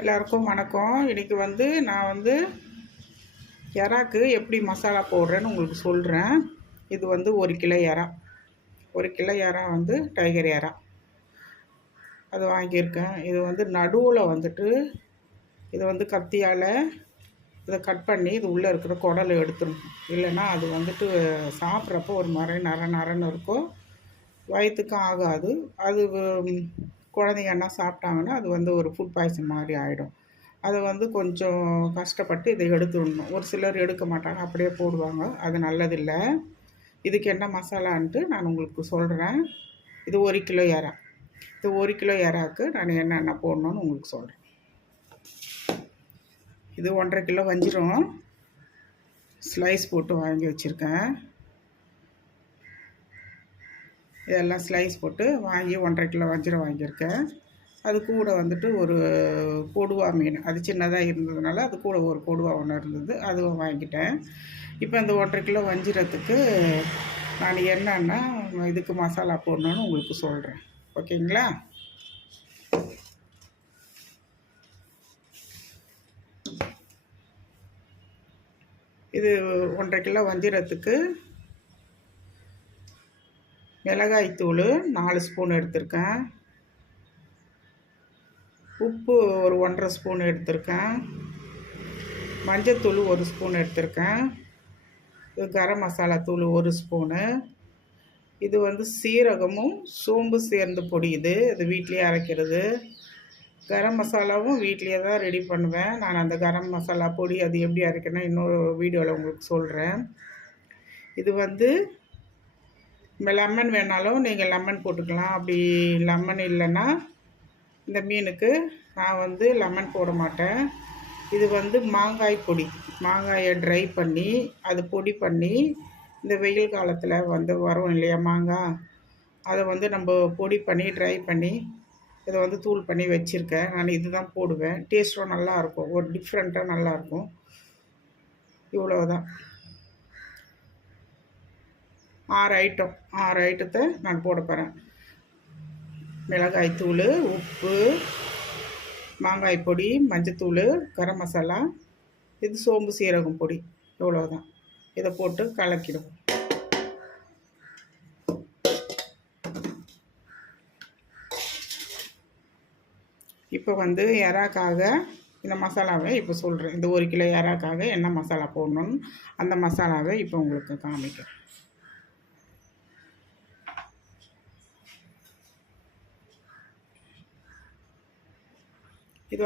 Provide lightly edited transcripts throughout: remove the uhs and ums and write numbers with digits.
எல்லாருக்கும் வணக்கம். இன்றைக்கி நான் எறாக்கு எப்படி மசாலா போடுறேன்னு உங்களுக்கு சொல்கிறேன். இது 1 கிலோ எறா, 1 கிலோ எறா டைகர் எறா அது வாங்கியிருக்கேன். இது நடுவில் இது கத்தியால் இதை கட் பண்ணி இது உள்ளே இருக்கிற குடலை எடுத்துடணும். இல்லைன்னா அது சாப்பிட்றப்போ ஒரு மாதிரி நரன்னு இருக்கும், வயிற்றுக்கும் ஆகாது. அது குழந்தைங்க என்ன சாப்பிட்டாங்கன்னா அது ஒரு ஃபுட் பாய்சன் மாதிரி ஆகிடும். அதை கொஞ்சம் கஷ்டப்பட்டு இதை எடுத்துடணும். ஒரு சிலர் எடுக்க மாட்டாங்க, அப்படியே போடுவாங்க. அது நல்லதில்லை. இதுக்கு என்ன மசாலான்ட்டு நான் உங்களுக்கு சொல்கிறேன். இது 1 கிலோ எறா. இது 1 கிலோ எறாவுக்கு நான் என்னென்ன போடணுன்னு உங்களுக்கு சொல்கிறேன். இது 1.5 கிலோ வஞ்சிரம் ஸ்லைஸ் போட்டு வாங்கி வச்சுருக்கேன். இதெல்லாம் ஸ்லைஸ் போட்டு வாங்கி 1.5 கிலோ வஞ்சிரம் வாங்கியிருக்கேன். அது கூட ஒரு கொடுவா மீன், அது சின்னதாக இருந்ததுனால அது கூட ஒரு கொடுவா ஒன்று இருந்தது, அதுவும் வாங்கிட்டேன். இப்போ இந்த 1.5 கிலோ வஞ்சிரத்துக்கு நான் என்னென்னா இதுக்கு மசாலா போடணுன்னு உங்களுக்கு சொல்கிறேன். ஓகேங்களா? இது 1.5 கிலோ வஞ்சிரத்துக்கு மிளகாய்த்தூள் 4 ஸ்பூன் எடுத்திருக்கேன். உப்பு ஒரு 1.5 ஸ்பூன் எடுத்திருக்கேன். மஞ்சத்தூள் 1 ஸ்பூன் எடுத்திருக்கேன். இது கரம் மசாலா தூள் 1 ஸ்பூனு. இது சீரகமும் சோம்பு சேர்ந்து பொடி. இது வீட்லேயே அரைக்கிறது. கரம் மசாலாவும் வீட்லேயே தான் ரெடி பண்ணுவேன் நான். அந்த கரம் மசாலா பொடி அது எப்படி அரைக்கணும் இன்னொரு வீடியோவில் உங்களுக்கு சொல்கிறேன். இது லெமன் வேணாலும் நீங்கள் லெமன் போட்டுக்கலாம். அப்படி லெமன் இல்லைன்னா இந்த மீனுக்கு நான் லெமன் போட மாட்டேன். இது மாங்காய் பொடி. மாங்காயை ட்ரை பண்ணி அது பொடி பண்ணி இந்த வெயில் காலத்தில் வரும் இல்லையா மாங்காய், அதை நம்ம பொடி பண்ணி ட்ரை பண்ணி இதை தூள் பண்ணி வச்சுருக்கேன். நான் இது தான் போடுவேன். டேஸ்ட்டும் நல்லாயிருக்கும், ஒரு டிஃப்ரெண்ட்டாக நல்லாயிருக்கும். இவ்வளோதான். 6 ஐட்டத்தை நான் போட போகிறேன். மிளகாய்த்தூள், உப்பு, மாங்காய் பொடி, மஞ்சத்தூள், கரம் மசாலா, இது சோம்பு சீரகம் பொடி. இவ்வளோதான். இதை போட்டு கலக்கிடுவோம். இப்போ எறாக்காக இந்த மசாலாவை இப்போ சொல்கிறேன். இந்த 1 கிலோ எறாக்காக என்ன மசாலா போடணும்னு அந்த மசாலாவை இப்போ உங்களுக்கு காமிக்கிறேன். இது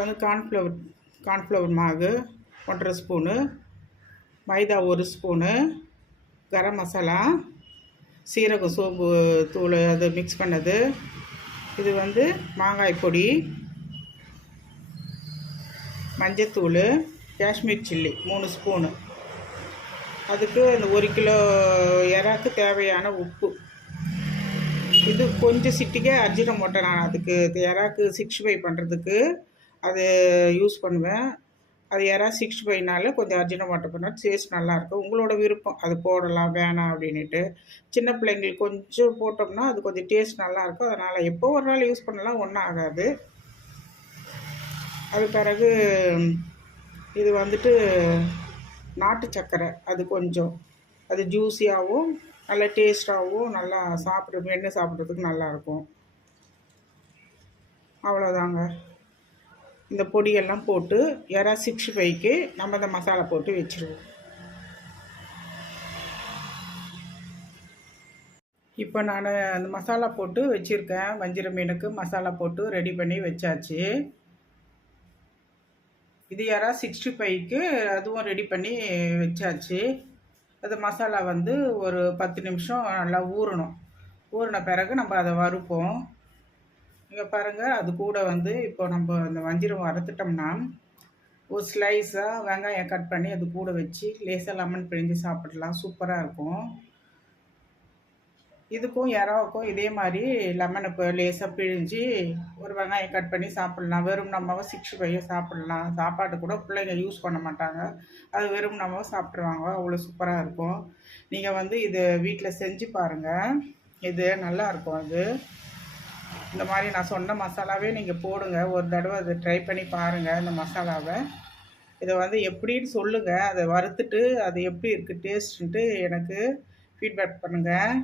கார்ன்ஃப்ளவர் மாவு 1.5 ஸ்பூனு, மைதா 1 ஸ்பூனு, கரம் மசாலா, சீரகம் சோம்பு தூள் அது மிக்ஸ் பண்ணது, இது மாங்காய் பொடி, மஞ்சத்தூள், காஷ்மீர் சில்லி 3 ஸ்பூனு. அதுக்கு அந்த 1 கிலோ எறாக்கு தேவையான உப்பு. இது கொஞ்சம் சிட்டிக்கே அர்ஜினம் போட்டேன் நான். அதுக்கு எறாக்கு 65 பண்ணுறதுக்கு அது யூஸ் பண்ணுவேன். அது எறா 65னால கொஞ்சம் அர்ஜினமோட்டோ பண்ணால் டேஸ்ட் நல்லாயிருக்கும். உங்களோட விருப்பம், அது போடலாம் வேணாம் அப்படின்ட்டு. சின்ன பிள்ளைங்களுக்கு கொஞ்சம் போட்டோம்னா அது கொஞ்சம் டேஸ்ட் நல்லாயிருக்கும். அதனால் எப்போ ஒரு நாள் யூஸ் பண்ணலாம், ஒன்றும் ஆகாது. அது பிறகு இது நாட்டு சர்க்கரை, அது கொஞ்சம், அது ஜூஸியாகவும் நல்லா டேஸ்ட்டாகவும் நல்லா மென்று சாப்பிட்றதுக்கு நல்லாயிருக்கும். அவ்வளோதாங்க. இந்த பொடியெல்லாம் போட்டு எறா 65க்கு நம்ம இந்த மசாலா போட்டு வச்சுருவோம். இப்போ நான் அந்த மசாலா போட்டு வச்சுருக்கேன். வஞ்சிர மீனுக்கு மசாலா போட்டு ரெடி பண்ணி வச்சாச்சு. இது எறா 65க்கு அதுவும் ரெடி பண்ணி வச்சாச்சு. அது மசாலா ஒரு 10 நிமிஷம் நல்லா ஊறணும். ஊறின பிறகு நம்ம அதை வறுப்போம். இங்கே பாருங்கள், அது கூட இப்போ நம்ம அந்த வஞ்சிரம் வறுத்துட்டோம்னா ஒரு ஸ்லைஸாக வெங்காயம் கட் பண்ணி அது கூட வச்சு லேசாக லெமன் பிழிஞ்சு சாப்பிடலாம். சூப்பராக இருக்கும். இதுக்கும் எறாவுக்கும் இதே மாதிரி லெமனை இப்போ லேசாக பிழிஞ்சு ஒரு வெங்காயம் கட் பண்ணி சாப்பிட்லாம். வெறும் நம்மவை 65 சாப்பிட்லாம். சாப்பாடு கூட பிள்ளைங்க யூஸ் பண்ண மாட்டாங்க, அது வெறும் நம்மவை சாப்பிட்ருவாங்க. அவ்வளோ சூப்பராக இருக்கும். நீங்கள் இதை வீட்டில் செஞ்சு பாருங்கள். இது நல்லாயிருக்கும். அது இந்த மாதிரி நான் சொன்ன மசாலாவே நீங்கள் போடுங்க. ஒரு தடவை அதை ட்ரை பண்ணி பாருங்கள் இந்த மசாலாவை. இதை வந்து எப்படின்னு சொல்லுங்கள். அதை வறுத்துட்டு அது எப்படி இருக்குது டேஸ்ட்டுன்ட்டு எனக்கு ஃபீட்பேக் பண்ணுங்கள்.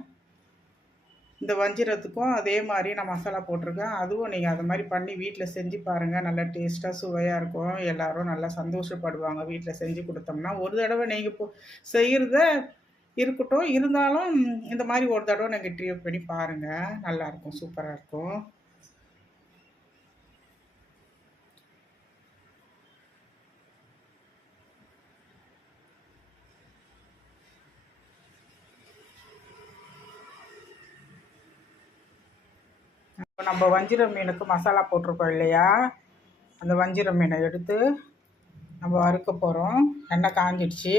இந்த வஞ்சிரத்துக்கும் அதே மாதிரி நான் மசாலா போட்டிருக்கேன். அதுவும் நீங்கள் அது மாதிரி பண்ணி வீட்டில் செஞ்சு பாருங்கள். நல்லா டேஸ்ட்டாக சுவையாக இருக்கும். எல்லோரும் நல்லா சந்தோஷப்படுவாங்க வீட்டில் செஞ்சு கொடுத்தோம்னா. ஒரு தடவை நீங்கள் இப்போ செய்கிறத இருக்கட்டும், இருந்தாலும் இந்த மாதிரி ஒரு தடவை நீங்கள் ட்ரை பண்ணி பாருங்கள். நல்லாயிருக்கும், சூப்பராக இருக்கும். இப்போ நம்ம வஞ்சிர மீனுக்கு மசாலா போட்டிருக்கோம் இல்லையா, அந்த வஞ்சிர மீனை எடுத்து நம்ம வறுக்க போகிறோம். எண்ணெய் காஞ்சிடுச்சு.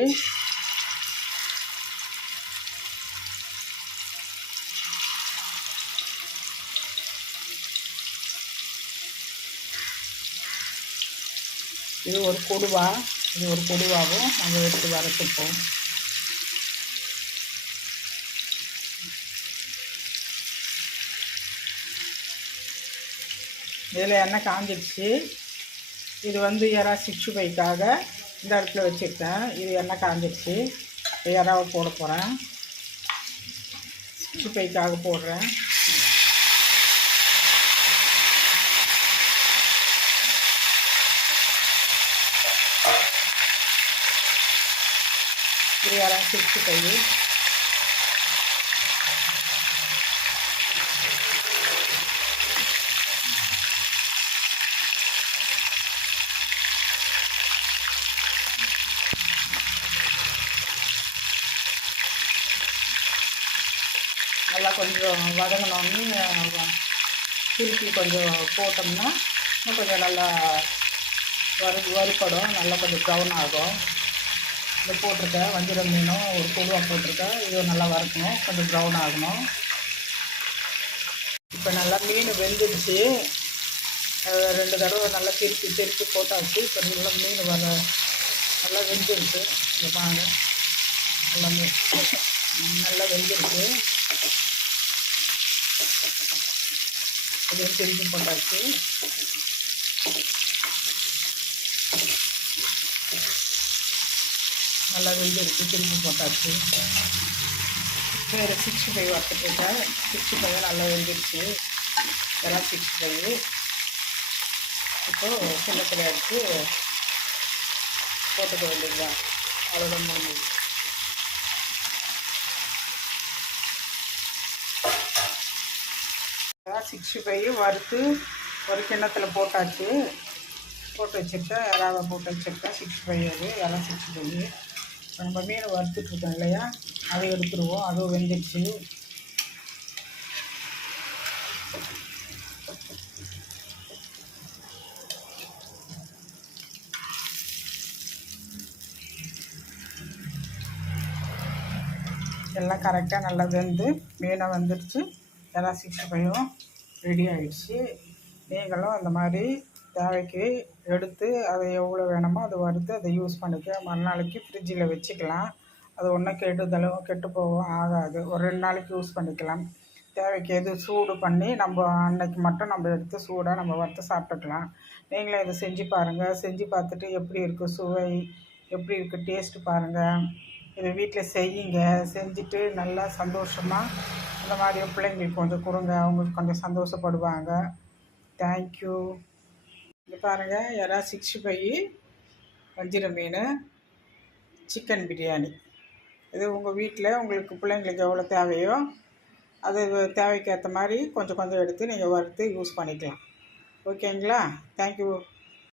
இது ஒரு கொடுவா, இது ஒரு கொடுவாவும் நம்ம எடுத்து வறுத்துப்போம். இதில் எண்ணெய் காஞ்சிடுச்சு. இது வந்து இறா 65க்காக இந்த இடத்துல வச்சுருக்கேன். இது எண்ணெய் காஞ்சிடுச்சு. இறாவை போட போகிறேன். 65க்காக போடுறேன். இது இறா 65. நல்லா கொஞ்சம் வதங்கினோன்னு திருப்பி கொஞ்சம் போட்டோம்னா இன்னும் கொஞ்சம் நல்லா வறுப்படும். நல்லா கொஞ்சம் ப்ரௌன் ஆகும். இது போட்டிருக்கேன் வஞ்சிர மீனும் ஒரு கொடுவா போட்டிருக்கேன். இது நல்லா வறுக்கணும், கொஞ்சம் ப்ரௌன் ஆகணும். இப்போ நல்லா மீன் வெந்துடுச்சு. 2 தடவை நல்லா திருப்பி போட்டாச்சு. இப்போ நல்லா மீன் நல்லா வெந்துடுச்சு. இங்கே பாருங்க, நல்லா வெந்துடுச்சு. இதையும் திருப்பி போட்டாச்சு. நல்லா வெந்துடுச்சு, திருப்பி போட்டாச்சு. வேறு 65 வறுத்துட்டுருக்கேன். 65 நல்லா வெந்துடுச்சு. இதெல்லாம் 65. இப்போது கிண்ணத்தில் எடுத்து போட்டுக்க வேண்டியதுதான். அவ்வளோதான் முடிஞ்சது. இறா 65 வறுத்து ஒரு கிண்ணத்தில் போட்டாச்சு. போட்டு வச்சுருக்கேன். இறாவை போட்டு வச்சுருக்கேன். 65 அது இறா 65. இப்போ நம்ம மீன் வறுத்துட்ருக்கோம் இல்லையா, அதை எடுத்துருவோம். அதுவும் வெந்துடுச்சு. எல்லாம் கரெக்டாக நல்லா வெந்து மீனை வந்துடுச்சு. எல்லாம் 65 ரெடி ஆகிடுச்சு. நீங்களும் அந்த மாதிரி தேவைக்கு எடுத்து அதை எவ்வளோ வேணுமோ அதை வறுத்து அதை யூஸ் பண்ணிக்க. மறுநாளைக்கு ஃப்ரிட்ஜில் வச்சுக்கலாம். அது ஒன்றும் கெட்டு போகவும் ஆகாது. ஒரு 2 நாளைக்கு யூஸ் பண்ணிக்கலாம். தேவைக்கு எது சூடு பண்ணி நம்ம அன்னைக்கு மட்டும் நம்ம எடுத்து சூடாக நம்ம வறுத்து சாப்பிட்டுக்கலாம். நீங்களும் இதை செஞ்சு பாருங்கள். செஞ்சு பார்த்துட்டு எப்படி இருக்குது சுவை, எப்படி இருக்குது டேஸ்ட்டு பாருங்கள். இதை வீட்டில் செய்யுங்க. செஞ்சுட்டு நல்லா சந்தோஷமாக இந்த மாதிரி பிள்ளைங்களுக்கு கொஞ்சம் கொடுங்க. அவங்களுக்கு கொஞ்சம் சந்தோஷப்படுவாங்க. தேங்க்யூ. இங்கே பாருங்கள், இறா 65, வஞ்சிர மீன், சிக்கன் பிரியாணி. இது உங்கள் வீட்டில் உங்களுக்கு பிள்ளைங்களுக்கு எவ்வளோ தேவையோ அது தேவைக்கு ஏற்ற மாதிரி கொஞ்சம் எடுத்து நீங்கள் வறுத்து யூஸ் பண்ணிக்கலாம். ஓகேங்களா? தேங்க்யூ.